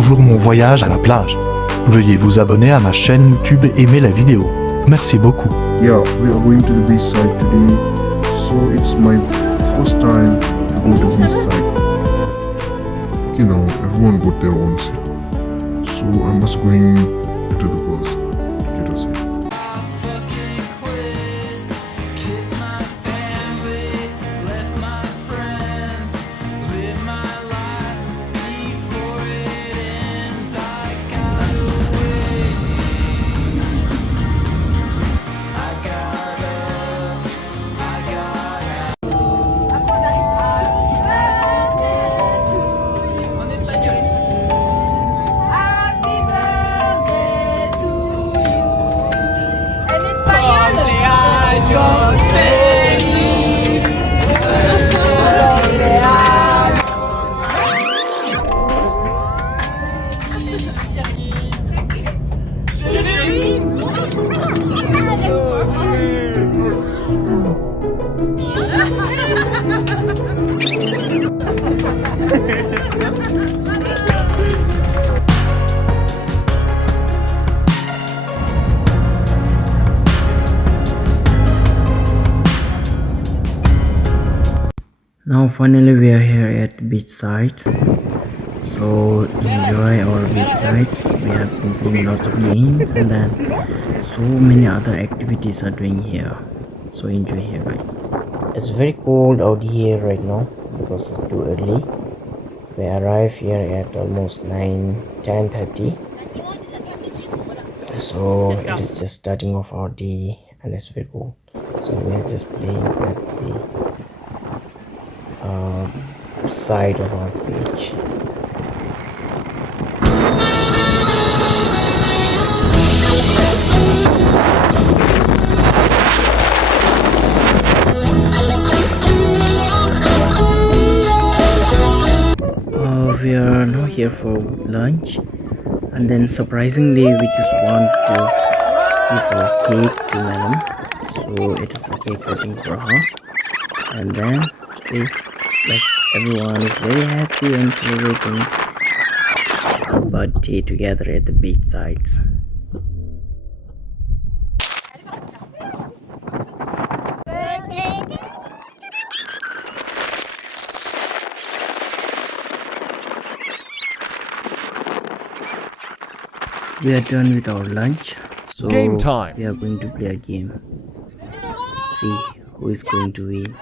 bonjour mon voyage à la plage. Veuillez vous abonner à ma chaîne YouTube et aimer la vidéo. Merci beaucoup. Yeah, we are going to the beach side today. So it's my first time to go to beach side. You know, everyone got there once. So I'm just going to the bus to get us here. Now finally we are here at the beach side, so enjoy our beach sides. We have been playing lots of games and then so many other activities are doing here, so enjoy here guys. It's very cold out here right now because it's too early. We arrive here at almost 10:30, so it is just starting off our day and it's very cold, so we are just playing at the side of our beach. We are now here for lunch, and then surprisingly we just want to give our cake to madam, so it is a cake cutting for her. And then see, like everyone is very happy and celebrating a birthday together at the beach sides. We are done with our lunch, so Game time. we are going to play a game. See who is going to win.